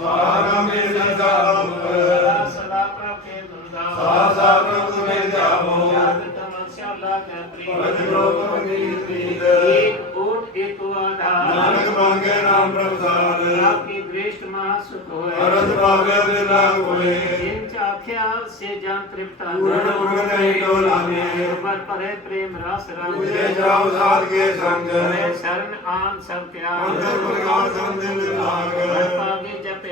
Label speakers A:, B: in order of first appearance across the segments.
A: ਸਾਰਾ ਮੇ
B: ਨੰਦਾਵ ਸਲਾ ਪ੍ਰਭ ਕੇ ਨੰਦਾਵ
A: ਸਾ ਸਾ ਪ੍ਰਭ ਮੇ ਜਾਵੋ
B: ਜਗ ਤਮਸਿਆ ਲਾ ਕੈਤਰੀ
A: ਭਜ ਲੋਕ ਨੀਤਰੀਦ
B: ਇੱਕ ਓਟ ਇੱਕ ਆਧਾਰ
A: ਨਾਨਕ ਮੰਗੇ ਨਾਮ ਪ੍ਰਸਾਦ
B: ਆਪਕੀ ਦ੍ਰਿਸ਼ਟ ਮਹਾ ਸੁਖ ਹੋਏ
A: ਅਰਥ ਪਾਵੇ ਦੇ ਨਾਮ ਹੋਏ
B: ਜਿਨ ਚਾਖਿਆ ਸੇ ਜਨ ਤ੍ਰਿਪਤਾ
A: ਪੂਰਨ ਮੁਰਗ ਨਹੀਂ ਕੋ
B: ਲਾਨੇ ਪਰ ਪਰੇ ਪ੍ਰੇਮ ਰਸ
A: ਰੰਗ ਪੂਜੇ ਜਾਉ ਸਾਧ ਕੇ ਸੰਗ
B: ਸਰਨ ਆਨ ਸਭ ਪਿਆਰ
A: ਅੰਦਰ ਪ੍ਰਕਾਸ਼ ਸੰਦੇ ਲਾਗ
B: ਪਾਵੇ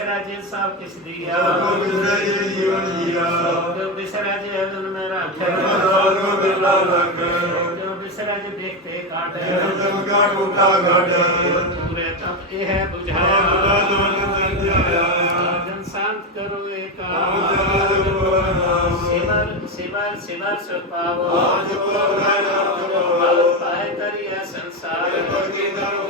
A: ਬਿਸਰਾ ਜੇ
B: ਸਭ ਕਿਸ ਦੀਆ ਸਭ
A: ਬਿਸਰਾ ਜੇ ਜੀਵਨ ਜੀਆ
B: ਜੋ ਬਿਸਰਾ ਜੇ
A: ਅਦਨ ਮੈਂ ਰੱਖਿਆ ਸਭ
B: ਬਿਲਾ ਲਗ ਜੋ ਬਿਸਰਾ ਜੇ ਦੇਖਤੇ
A: ਕਾਟੇ ਤਮ ਕਾ ਟੂਟਾ ਘਟ
B: ਤੁਰੇ ਤਪ
A: ਇਹ ਹੈ ਬੁਝਾਇਆ
B: ਬੁਝਾ ਜੋ ਸੰਧਿਆਇਆ ਜਨ
A: ਸ਼ਾਂਤ ਕਰੋ ਏਕਾ
B: ਸਿਮਰ ਸਿਮਰ ਸਿਮਰ ਸੁ ਪਾਵੋ
A: ਆਜ ਕੋ
B: ਰਾਜ
A: ਕੋ ਪਾਏ
B: ਤਰੀਆ ਸੰਸਾਰ
A: ਤੋ ਕੀ ਕਰੋ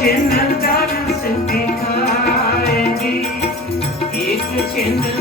B: एक चिन्ह दरस दिखाएगी एक चिन्ह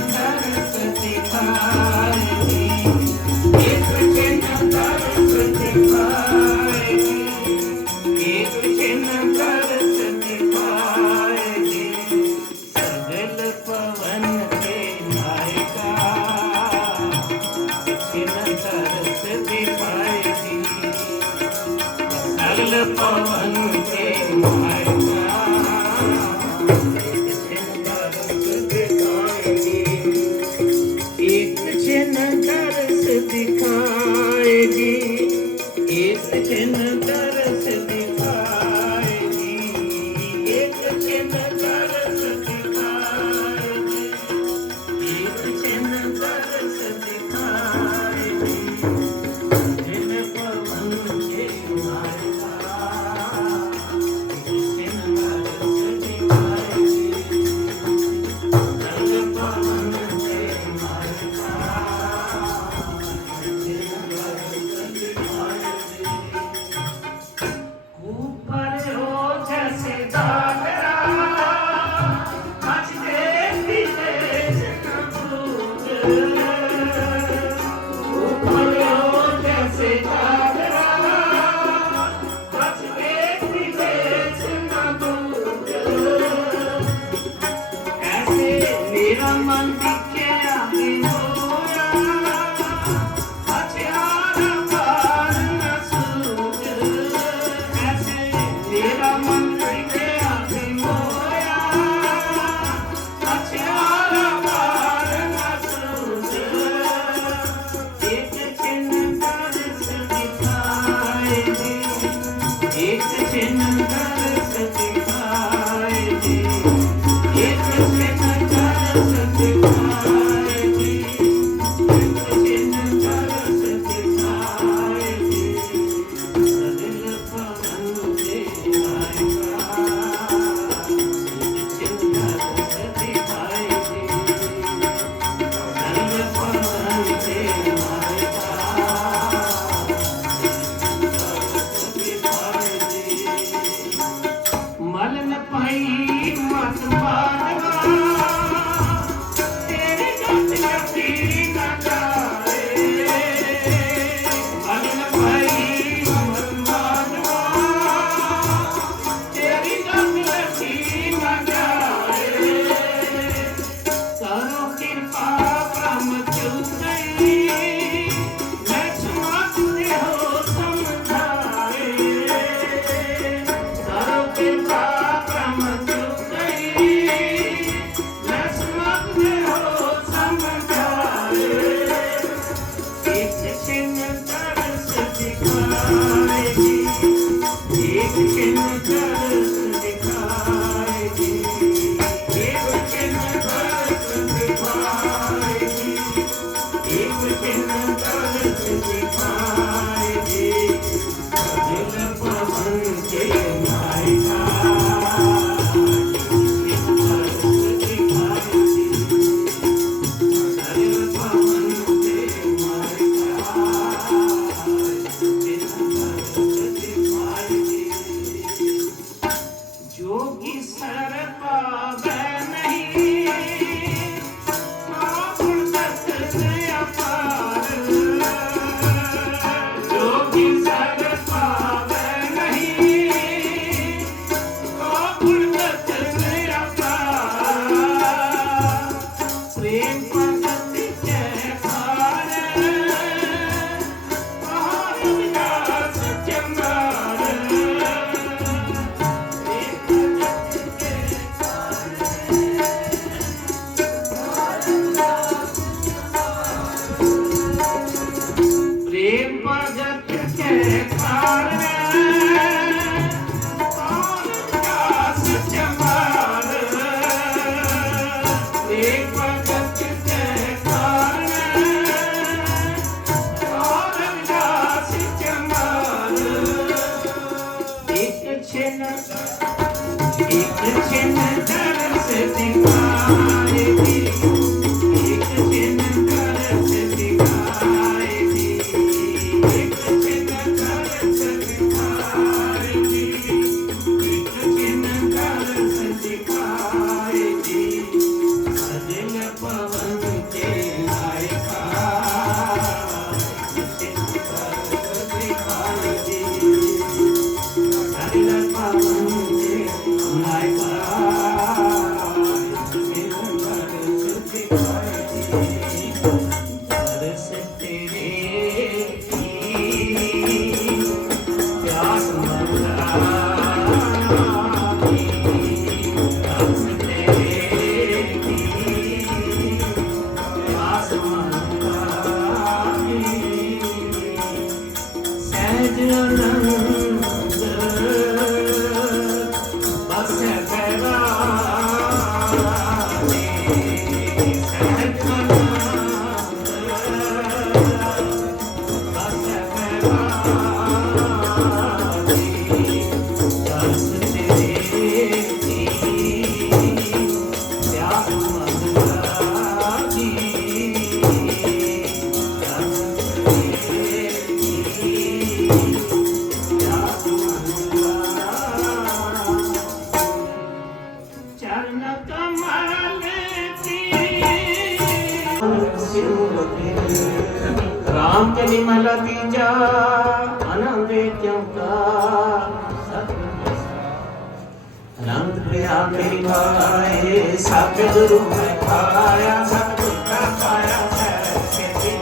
C: ਰਾਮ ਜਨੀ ਮਹਲਾ ਤੀਜਾ ਅਨੰਦੇ ਚੌਕਾ ਅਨੰਦ ਪ੍ਰਿਆ ਮੇਰੀ ਭਾਏ ਸਤ ਗੁਰੂ ਮੈਂ ਪਾਇਆ ਸਤ ਗੁਰੂ ਕਾ ਪਾਇਆ
B: ਹੈ ਸੇਤੀ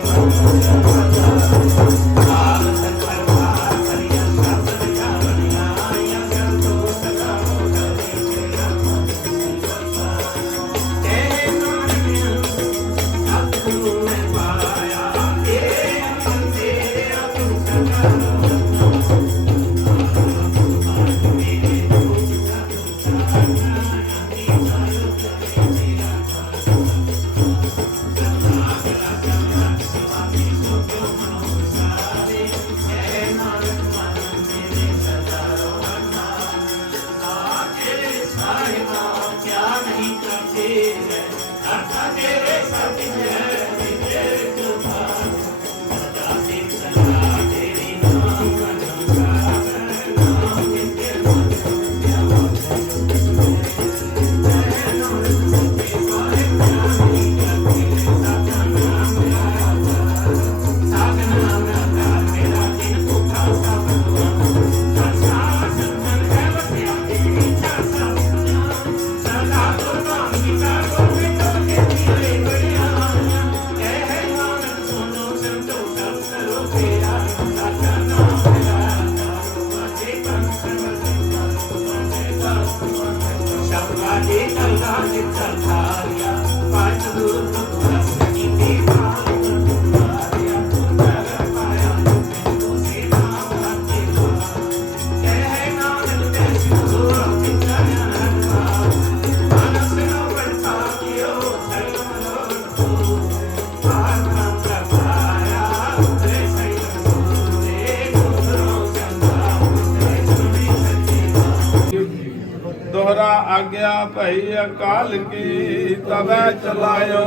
B: ਅਕਾਲ ਕੀ ਤਵੇ ਚਲਾਇਓ।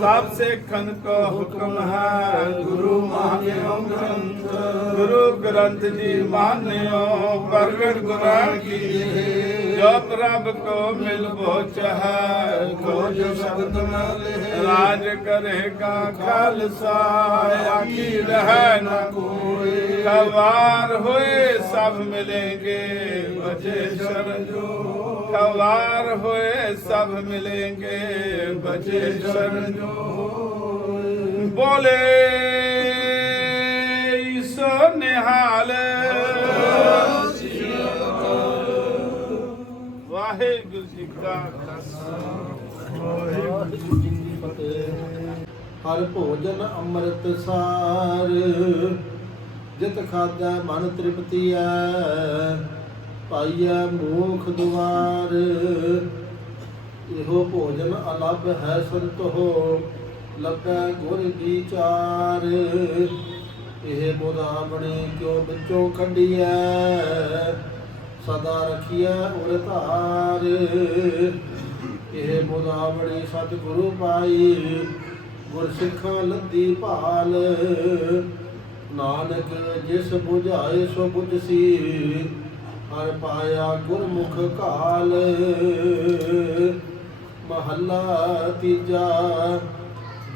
D: ਸਭ ਸਿੱਖਨ ਕੋ ਹੁਕਮ ਹੈ ਗੁਰੂ ਮਹਾਨ ਗੁਰੂ ਗ੍ਰੰਥ ਜੀ ਮਾਨਿਓ, ਪ੍ਰਗਟ ਗੁਰਾਂ ਕੀ ਜੋ ਪ੍ਰਭ ਕੋ ਮਿਲ ਬੋਚ ਖੋਜ ਸ਼ਬਦ ਨਾਲੇ ਰਾਜ ਕਰੇਗਾ ਖਾਲਸਾ ਆਕੀ ਰਹਿ ਨਾ ਕੋਈ। ਕਵਾਰ ਹੋਏ ਸਭ ਮਿਲेंगे ਬਚੇ ਸ਼ਰਨ ਜੋ ਕਵਾਰ ਹੋਏ ਸਭ ਮਿਲेंगे ਬਚੇ ਸ਼ਰਨ ਜੋ ਬੋਲੇ ਈਸੋ ਨਿਹਾਲ। ਵਾਹਿਗੁਰੂ ਜੀ ਕਾ ਖਾਲਸਾ। ਵਾਹਿਗੁਰੂ ਜੀ ਕੀ ਫਤਿਹ
E: ਹਰ ਭੋਜਨ ਅੰਮ੍ਰਿਤ ਸਾਰ, ਜਿਤ ਖਾਦਾ ਮਨ ਤ੍ਰਿਪਤੀ ਤ੍ਰਿਪਤੀਐ ਪਾਈਐ ਮੋਖ ਦੁਆਰ। ਇਹੋ ਭੋਜਨ ਅਲੱਭ ਹੈ ਸੰਤੋ ਲੱਭੈ ਗੁਰ ਵਿਚਾਰ ਇਹ ਬੁਧਾਵਣੀ ਕਿਉ ਵਿੱਚੋਂ ਕੱਢੀਐ ਸਦਾ ਰਖੀਐ ਉਰ ਧਾਰ ਇਹ ਬੁਧਾਵਣੀ ਸਤਿਗੁਰੂ ਪਾਈ ਗੁਰ ਸਿੱਖਾਂ ਲੱਦੀ ਭਾਲ। ਨਾਨਕ ਜਿਸ 부ਝਾਏ ਸੋ 부ਝਸੀ ਹਰ ਪਾਇਆ ਗੁਰਮੁਖ ਕਾਲ। ਮਹੱਲਾ ਤੀਜਾ,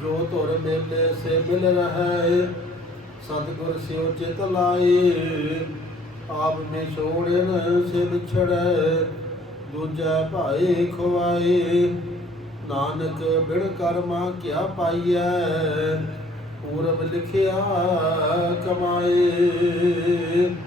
E: ਜੋ ਤੁਰ ਮੇਲੇ ਸੇ ਮਿਲ ਰਹੈ ਸਤਿਗੁਰ ਸਿਓ ਚਿਤ ਲਾਏ, ਆਪ ਮੇ ਛੋੜਨ ਸੇ ਵਿਛੜੈ ਦੂਜਾ ਭਾਏ ਖਵਾਏ ਨਾਨਕ ਬਿੜ ਕਰਮਾ ਕਿਆ ਪਾਈਐ, ਪੂਰਬ ਲਿਖਿਆ ਕਮਾਏ।